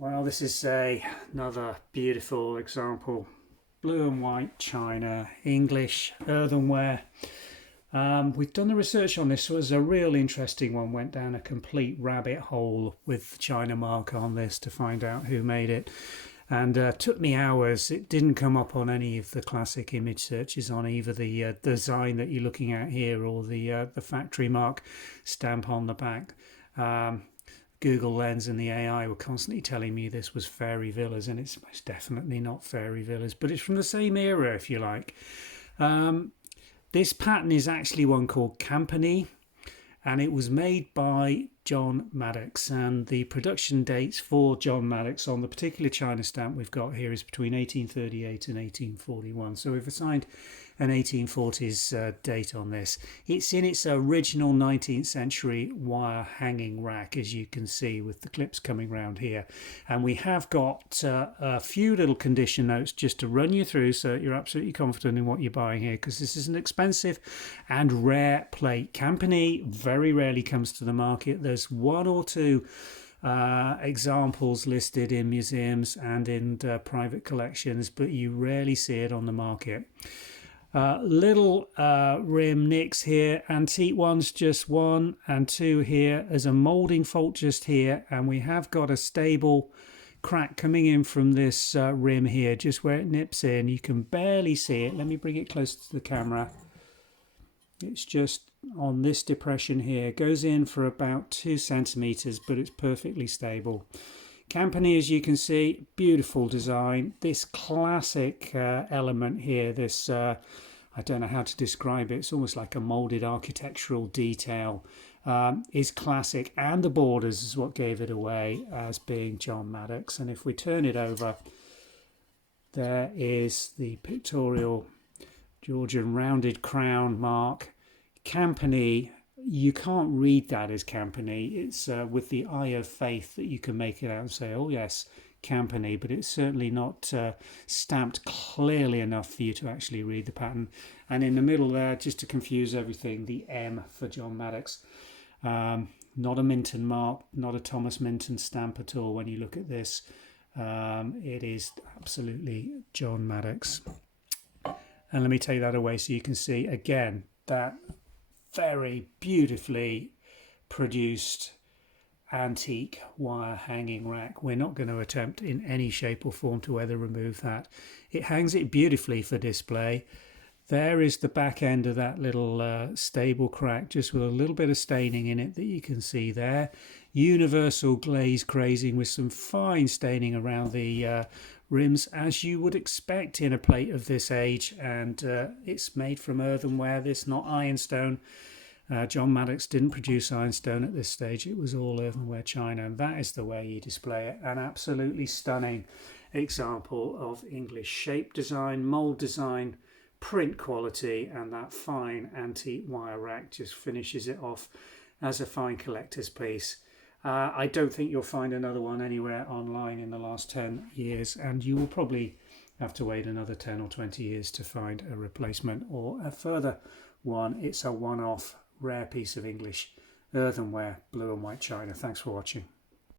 Well, this is another beautiful example. Blue and white china, English earthenware. We've done the research on this, so it was a real interesting one. Went down a complete rabbit hole with the China mark on this to find out who made it. And took me hours. It didn't come up on any of the classic image searches on either the design that you're looking at here or the factory mark stamp on the back. Google Lens and the AI were constantly telling me this was Fairy Villas, and it's most definitely not Fairy Villas, but it's from the same era, if you like. This pattern is actually one called Campanie, and it was made by John Maddock, and the production dates for John Maddock on the particular China stamp we've got here is between 1838 and 1841. So we've assigned an 1840s date on this. It's in its original 19th century wire hanging rack, as you can see, with the clips coming round here. And we have got a few little condition notes just to run you through so that you're absolutely confident in what you're buying here, because this is an expensive and rare plate. Campanie very rarely comes to the market. There's one or two examples listed in museums and in private collections, but you rarely see it on the market. Little rim nicks here, antique ones just one and two here. There's a moulding fault just here, and we have got a stable crack coming in from this rim here, just where it nips in. You can barely see it. Let me bring it closer to the camera. It's just on this depression here. It goes in for about 2 centimeters, but it's perfectly stable. Campanie, as you can see, beautiful design. This classic element here, this I don't know how to describe it, it's almost like a moulded architectural detail, is classic, and the borders is what gave it away as being John Maddock's. And if we turn it over, there is the pictorial Georgian rounded crown mark. Campanie, you can't read that as Campanie. It's with the eye of faith that you can make it out and say, oh yes, Campanie, but it's certainly not stamped clearly enough for you to actually read the pattern. And in the middle there, just to confuse everything, the M for John Maddock's. Not a Minton mark, not a Thomas Minton stamp at all when you look at this. It is absolutely John Maddock's. And let me take that away so you can see again that very beautifully produced antique wire hanging rack. We're not going to attempt in any shape or form to ever remove that. It hangs it beautifully for display. There is the back end of that little stable crack, just with a little bit of staining in it that you can see there. Universal glaze crazing with some fine staining around the rims, as you would expect in a plate of this age, and it's made from earthenware. This not Ironstone. John Maddock didn't produce Ironstone at this stage. It was all Earthenware China, and that is the way you display it. An absolutely stunning example of English shape design, mould design, print quality, and that fine antique wire rack just finishes it off as a fine collector's piece. I don't think you'll find another one anywhere online in the last 10 years, and you will probably have to wait another 10 or 20 years to find a replacement or a further one. It's a one-off rare piece of English earthenware, blue and white china. Thanks for watching.